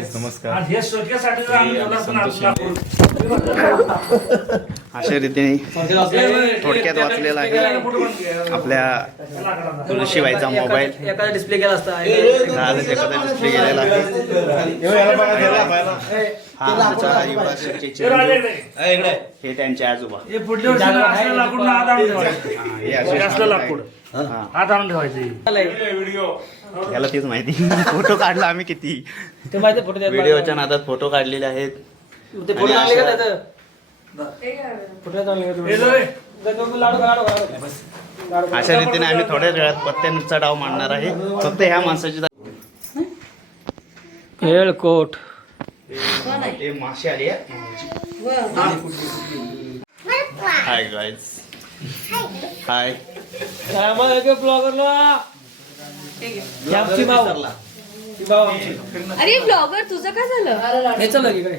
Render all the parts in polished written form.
Guys नमस्कार. अशा रीतीने थोडक्यात वाचलेला आहे आपल्या तुळशीबाईचा मोबाईल. एखादा डिस्प्ले केला असता झालं एखादा डिस्प्ले गेलेला आहे. हा आमचा युवराज शेट्टी चिरंजीव. हे त्यांचे आजोबा. हे पुढल्या वर्षी असलं लाकूड ना हात आणून ठेवायचं. हे असे असलं लाकूड हात आणून ठेवायचं. याला तेच माहिती. फोटो काढला आम्ही किती ते माहिती फोटो व्हिडिओच्या नादात फोटो काढलेले आहेत. ते फोटो आणले का त्याचं फोटो आणले का अशा रीतीने आम्ही थोड्याच वेळात पत्त्यांचा डाव मांडणार आहे. फक्त ह्या माणसाची हेळकोट ते मासे आले. Hi guys. हाय. ब्लॉगरला आमची भाव अरे ब्लॉगर तुझं काय झालं? हे चल इकडे.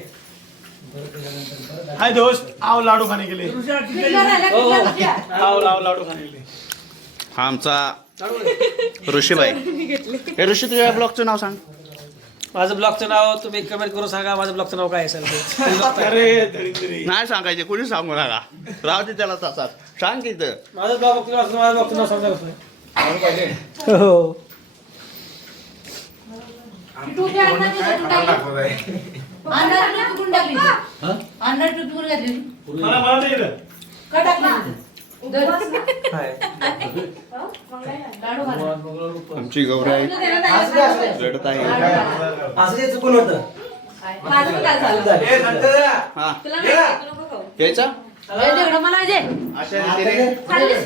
हाय दोस्त आव लाडू खाने के लिए. आव लाडू खाने के लिए. हा आमचा ऋषीबाई. हे ऋषी तुझ्या ब्लॉगचं नाव सांग. माझं ब्लॉगचं नाव तुम्ही कमेंट करून सांगा. माझं ब्लॉगचं नाव काय असेल ते. अरे धरी नाही सांगायचे कोणी सांगू नका. राहू दे त्याला तसाच. सांग तिथं. माझं ब्लॉगचं नाव सांगा कसं. हो मला नाही येत. आमची गौराई रडत आहे. हा यायचा अशा रीतीने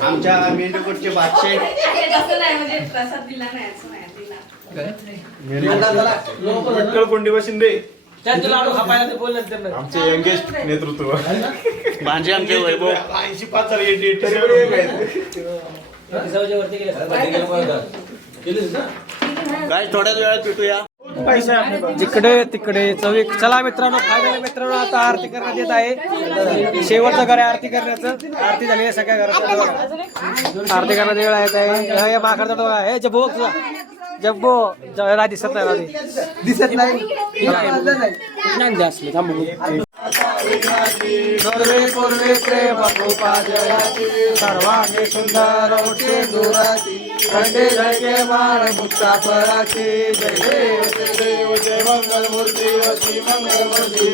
आमच्या मेंढूकडचे बादशाह कोंडी बशिंदे त्यांचे लाडू खापायला ते बोलले त्यांना. आमचे यंगेस्ट नेतृत्व. भांजे आमचे वैभव. 85 साली वरती गेले काय थोड्याच वेळात भेटूया. जिकडे तिकडे चवी. चला मित्रांनो फायनल मित्रांनो आता आरती करण्यात येत आहे. शेवटचं घर आहे आरती करण्याचं. आरती झाली आहे सगळ्या घरात. आरती करण्यात वेळ येत आहे. हे माकडचा डोळा हे जब्बो जब्बो जरा दिसत नाही. दिसत नाही असले थांबू. सर्वे पूर्वे प्रेम उपाजयाची सर्वांगी सुंदर उठे दुराची खंडे झळके माळ मुक्ता पराची. जय देव जय देव जय मंगल मूर्ती वशी मंगल मूर्ती.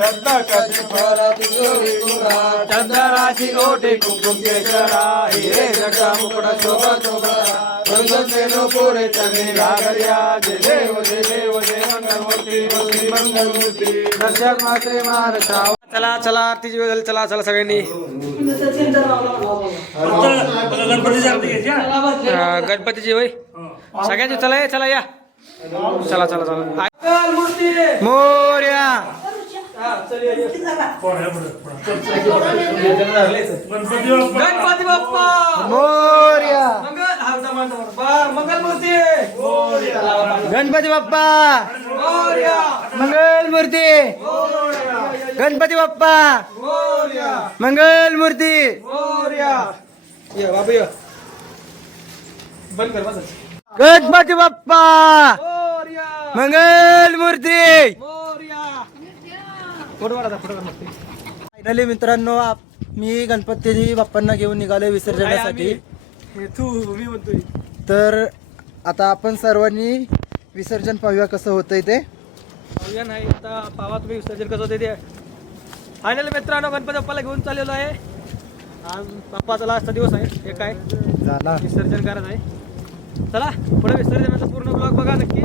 रत्नाकाची फरा तिजोरी गुरा चंदनाची गोटी कुंकुम केशरा हिरे जटा मुकुट शोभा शोभा पोरे चरणी लागल्या. जय देव जय मंगल मूर्ती वशी मंगल मूर्ती. दर्शक मात्रे मार श्रावण. चला चला आरतीची वेळ झाली. चला चला सगळ्यांनी. गणपतीची होय सगळ्यांची. चला चला या. चला चला चला. मोर्या गणपती बाप्पा मोर्या. मंगल मूर्ती गणपती बाप्पा मोर्या. मंगल मूर्ती गणपती बाप्पा मंगल मूर्ती मोर्या. ये बाबू ये बंद कर बस. गणपती बाप्पा मंगल मूर्ती. फायनली मित्रांनो मी गणपती बाप्पांना घेऊन निघालोय विसर्जनासाठी. तर आता आपण सर्वांनी विसर्जन पाहूया कसं होतंय ते. पाहूया नाही आता पावा तुम्ही विसर्जन कसं होतंय ते. फायनली मित्रांनो गणपती बाप्पाला घेऊन चाललेलो आहे. आज बाप्पाचा लास्टचा दिवस आहे. हे काय झाला विसर्जन करत आहे. चला पुढे विसर्जनाचा पूर्ण ब्लॉग बघा नक्की.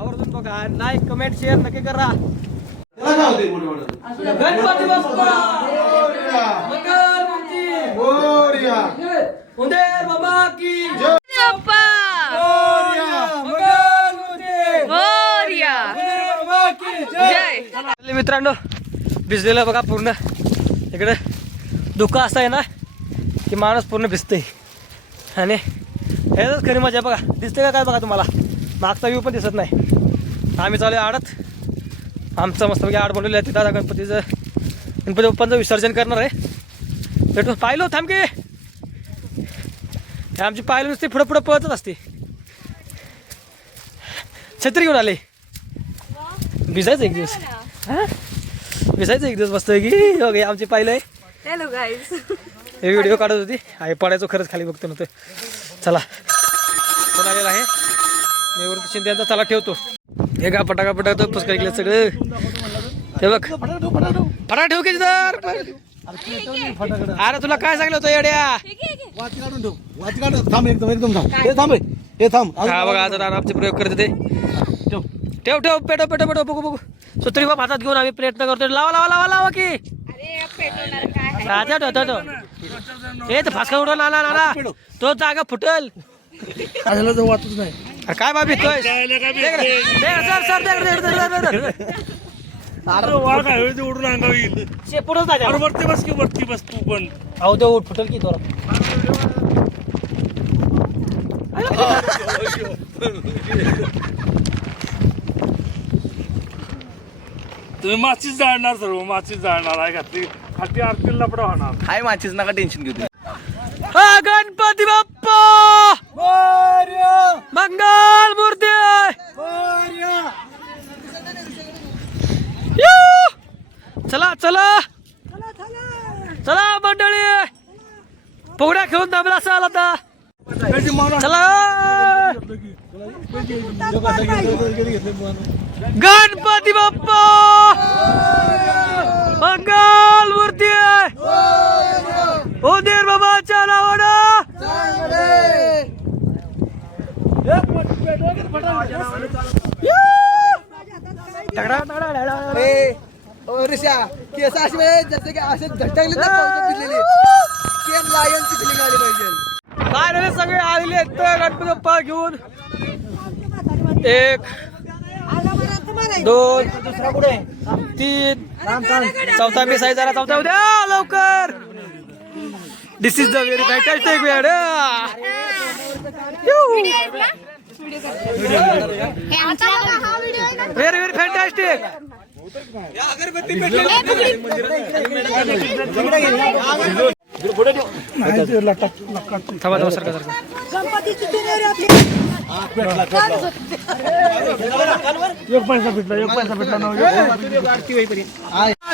आवर्जून बघा. लाईक कमेंट शेअर नक्की करा. गणपती बाप्पा मंगल मूर्ती मोरया. उंदेर बाबा की जय. बाप्पा मंगल मूर्ती मोरया. बाबा की जय. मित्रांनो भिजलेलं बघा पूर्ण. इकडे धुकं असं आहे ना की माणूस पूर्ण भिजते. आणि हेच खरी मजा बघा. दिसते का काय बघा तुम्हाला. मागचा व्ह्यू पण दिसत नाही. आम्ही चालू आडत. आमचं मस्तपैकी आड बनवलेलं आहे. तिथं गणपती बाप्पांचं विसर्जन करणार आहे. भेटू पाहिलो थांब की. हे आमची पाहिलं नुसती पुढं पुढं पळतच असते. छत्री घेऊन आले. भिजायचं एक दिवस. हा भिजायचं एक दिवस मस्त की ओके. आमची पाहिलं आहे हॅलो गाईज. हे व्हिडिओ काढत होती. आहे पडायचो खरंच खाली बघतो नव्हतं. चला कोण आलेला आहे निवृत्ती शिंदे यांचा. चला ठेवतो. हे का पटाका पटाका पुस्तक ऐकलं सगळं. हे बघ फटाका ठेव की तर. अरे तुला काय सांगितलं होतं येड्या. वाची काढून ठेव. वाची काढून थांब एकदम एकदम थांब. हे थांब रे. हे थांब. हा बघा आता आमचे प्रयोग करते ते. ठेव ठेव पेटो पेटो पेटो बघू बघू. सुत्री बाप हातात घेऊन आम्ही प्रयत्न करतो. लावा लावा लावा लावा की. हे तर फासका उडवून आला ना तो जागा फुटल. वाचूच नाही. अरे काय बाबी सर सर उडून अंगावर येईल. शेपूटच नाही त्याला. वरती बस तू पण. अहो तो उठ फुटल की थोडा. तुम्ही माचीच जाळणार सर्व. माचीच जाळणार आहे घातली खाती आरती लपडा होणार. हाय माचीच नका टेन्शन घेऊ तुम्ही. हा गणपती बाप्पा मंगल मूर्ती. चला चला चला मंडळी. पोगड्या खेळून दाबला असाल आता. चला गणपती बाप्पा मंगल मूर्ती. उदीर बाबाच्या नावानं. ऋषा केस असे जसे की असे झटकले फिरलेले सेम लायनची फिलिंग आली पाहिजे. काय रे सगळे आलेले आहेत गणपती बाप्पा घेऊन. 1 2 3 चौथा मी साई जरा चौथा उद्या लवकर. दिस इज द व्हेरी फॅन्टॅस्टिक वेड. Very very fantastic. थांबा थांबा सारखा सारखा.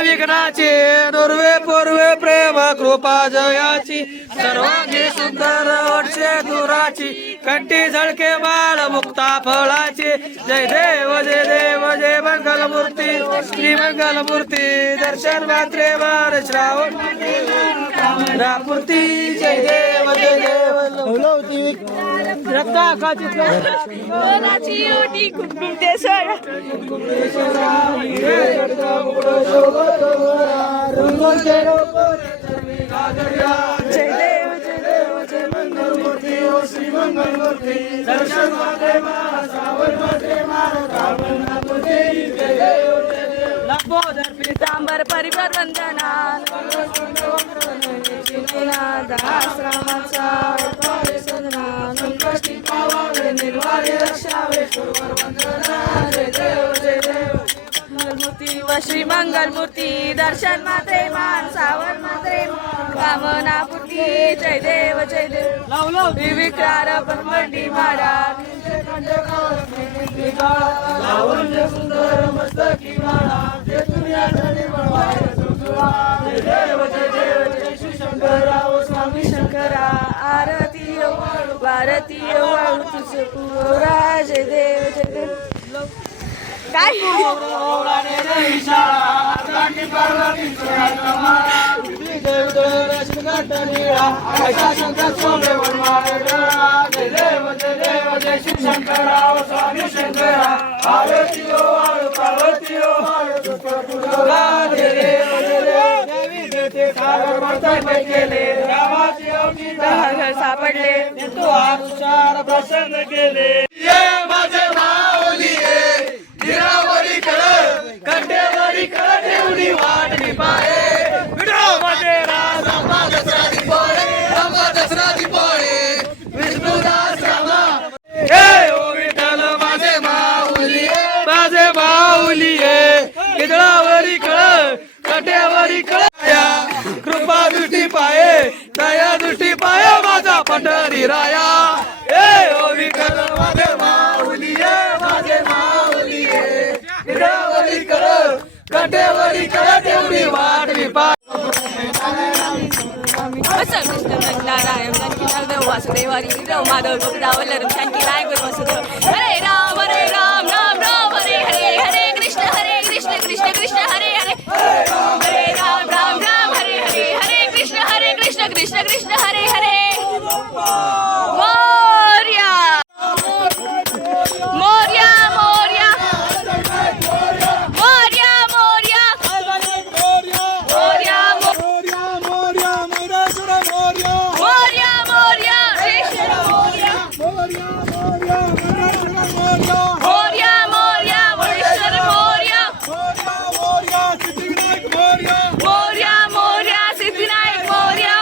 विघ्नाची दुर्वे पूर्वे प्रेम कृपा जयाची सर्वांगी सुंदर वर्षे दुराची कंठी झळके बाळ मुक्ता फळाची. जय देव जय देव जय मंगल मूर्ती श्री मंगल मूर्ती. दर्शन मात्रे बार श्रावण रापूर्ती. जय देव जय देव. रक्ताकाची पीतांबर परिवार वंदना आश्रमाचा निर्वाळे रक्षावे जय देव जय देव. मंगलमूर्ती व श्री मंगलमूर्ती दर्शन मात्रे मान सावन मात्रे कामनापूर्ती. जय देव जय देव. विविकार परमंडी माडा लावण्य सुंदर मस्तकी माळा. जय देव जय देव जय श्री शंकरा ओ स्वामी शंकरा. आरती वारती वाळू तुझे पुरा. जय देव जय देव. काय सापडले तू अनुसार प्रसन्न केले. माझे माऊली निरावरी कळ कंटेवरी कळ ठेवली वाट मी पाये. मध्ये रामा दसरा दीपोळे रामा दसरा दीपोळे विष्णुदास रामा. हे ओ विठ्ठल माझे माऊली माझे माऊली. किदळावरी कळ कट्यावरी कळ कृपा कृपा दृष्टी पाये दया दृष्टी पाये माझा पंढरी राया ए ओ विठ्ठल माझे माऊली माझे माऊली हिरावरी कर कंठेवरी कर तेवढी वाट विपा असं कृष्ण नारायण जानकी वासुदेवारी देव माधव गोपिदावल्लभ शांती राय गुरु वसुदेव हरे राम राम राम हरे हरे हरे कृष्ण कृष्ण कृष्ण हरे हरे हरे राम राम हरे हरे हरे कृष्ण कृष्ण हरे हरे मोरया मोरया मोरया मोरया मोरया मोरया मोरया मोरया कृष्ण मोरया मोरया मोरया वैष्णव मोरया मोरया मोरया सिद्धिनायक मोरया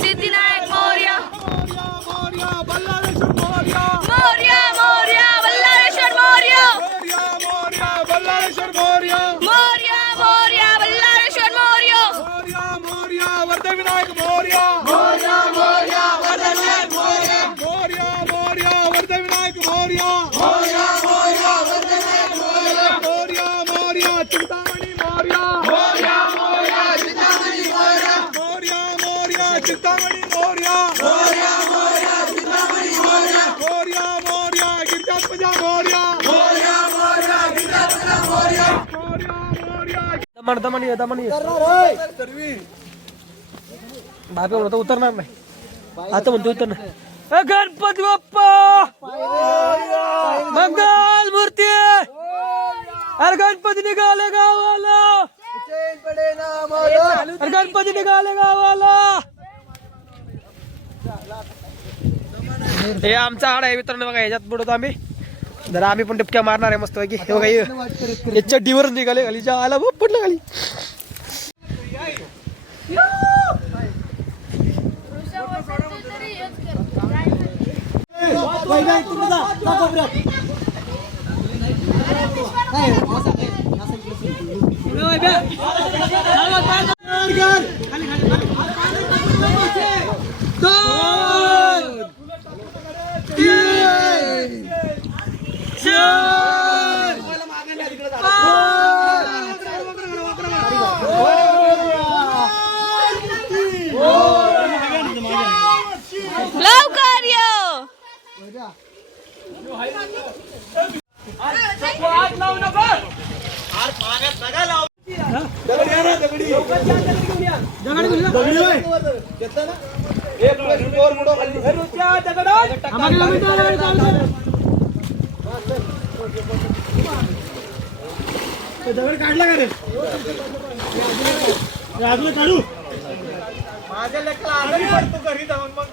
सिद्धिनायक मोरया मोरया मोरया बल्लाळेश्वर मोरया मोरया मोरया बल्लाळेश्वर मोरया वर्धविनायक मोरया मोरया मोरया वर्धविनायक मोरया मोरया मोरया वर्धविनायक मोरया मोरया मोरया वर्धविनायक मोरया मोरया मोरया चिंतामणी मोरया मोरया मोरया चिंतामणी मोरया मोरया मोरया चिंतामणी मोरया मोरया मोरया चिंतामणी मोरया मोरया मोरया गिरजात्मजा मोरया मोरया मोरया गिरजात्मजा मोरया मोरया मोरया दमन बाबा म्हणतो उतरणार नाही आता म्हणतो उतरणार गणपती बाप्पा मंगल मूर्ती अरे गणपती निघाले गावाला अरे गणपती निघाले गावाला हे आमचा हाड आहे मित्रांनो बघा ह्याच्यात बुडवतो आम्ही जरा आम्ही पण टिपक्या मारणार आहे मस्त पैकी हे बघा हे चड्डीवर निघाले खाली जा आला पडलं खाली लवकर ये दगड काढला का रे राजू काढू माझ्या लेकला आजारी पडतो घरी जाऊन मग